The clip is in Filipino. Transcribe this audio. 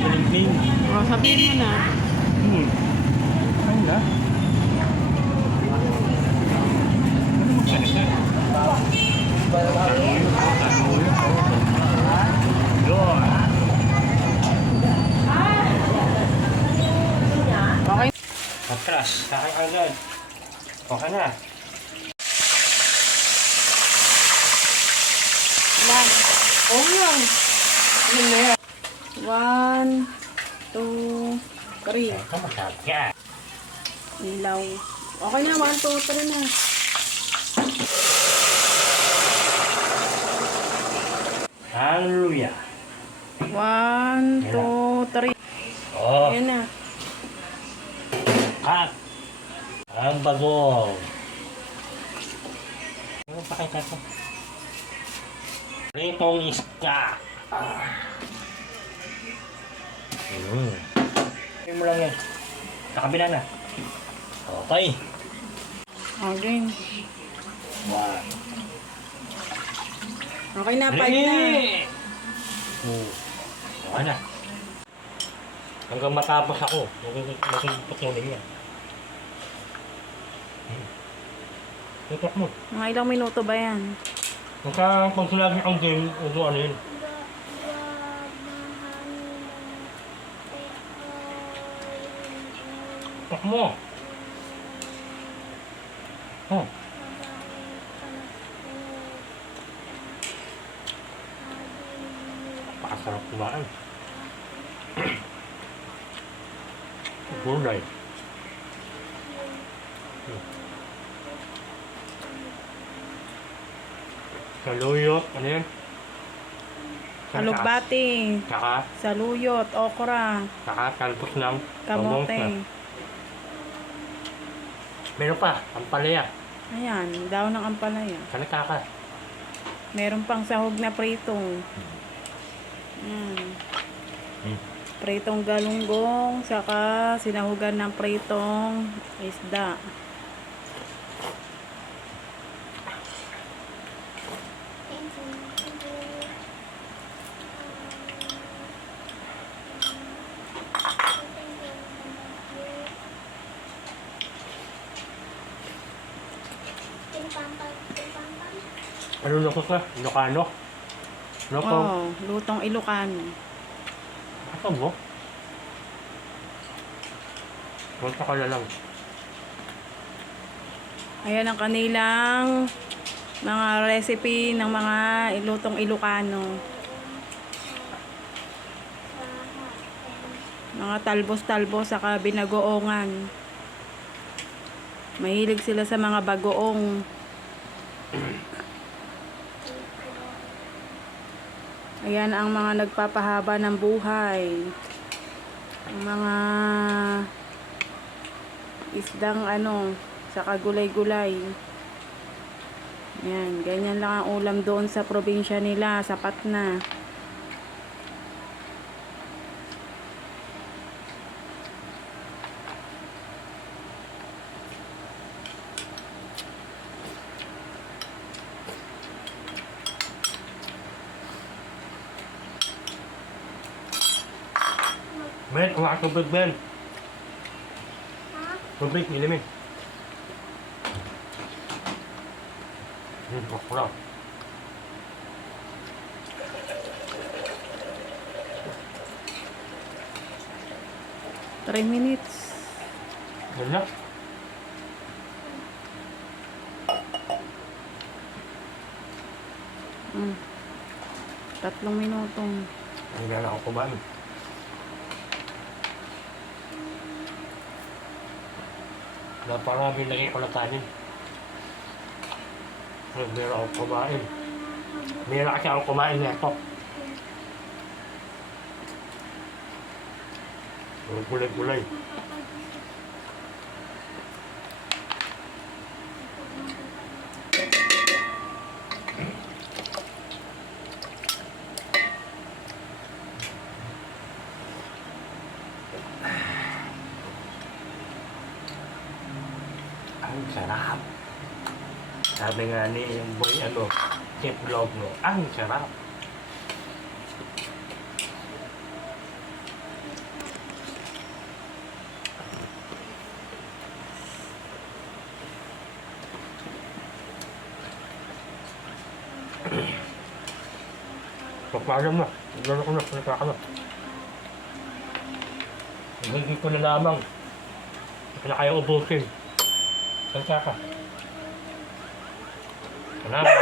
Good evening. Oh, sabihin mo na. Hmm. Ayun na. Okay. Atras, sakay agad. Okay na. Lang. Oh, lang. Yun na yan. One, two, three. Yan. Ilaw. Okay na, one, two, three na. Hallelujah. One, two, three. Oh, Ayan na. ah. Ang bagong. Ano pa kayo ko? Pritong isda. Ah. Mm. Ayun mo lang yan. Sa kabila na. Okay. Okay. One. Okay na, five na. Hmm. Okay na. Hanggang matapos ako, makikipatuloy yan. Hmm. Tutok mo. Mga ilang minuto ba yan? Magka kung sinabi ang game, ano ano yun. Tutok mo. Oh. Pakasarap kumain. Gulay. Saluyot, ano yun? Alugbati, Saka, saluyot, okra, saka talpos ng kamote. na. Meron pa, ang palaya. Ayan, daw ng ampalaya. Kanakaka. Meron pang sahog na prito. Ayan. Hmm. Pritong galunggong, saka sinahugan ng pritong isda. Ano loko ka? Ilocano? Loko? Oh, lutong Ilocano. Asa mo? Punta ka na lang. Ayan ang kanilang mga recipe ng mga lutong Ilocano. Mga talbos-talbos saka binagoongan. Mahilig sila sa mga bagoong. Ayan ang mga nagpapahaba ng buhay. Ang mga isdang ano, saka gulay-gulay. Ayan, ganyan lang ang ulam doon sa probinsya nila, sapat na. Ben, ka tubig, Ben. Tubig, ilimin. Hmm, lang. 3 minutes. Yan na. Mm. Tatlong minutong. Hindi na ako kumain. Naparami lagi ko na kanin. Hindi na ako kumain. Na kasi ako kumain nito. Puro gulay-gulay. Ang sarap. Sabi nga ni yung boy, ano, Chef Vlog mo, ang sarap. Papalam na. Gano'n ko na, pinaka na. Hindi ko na lamang. Wala kayong ubusin. Salta ka. Salamat.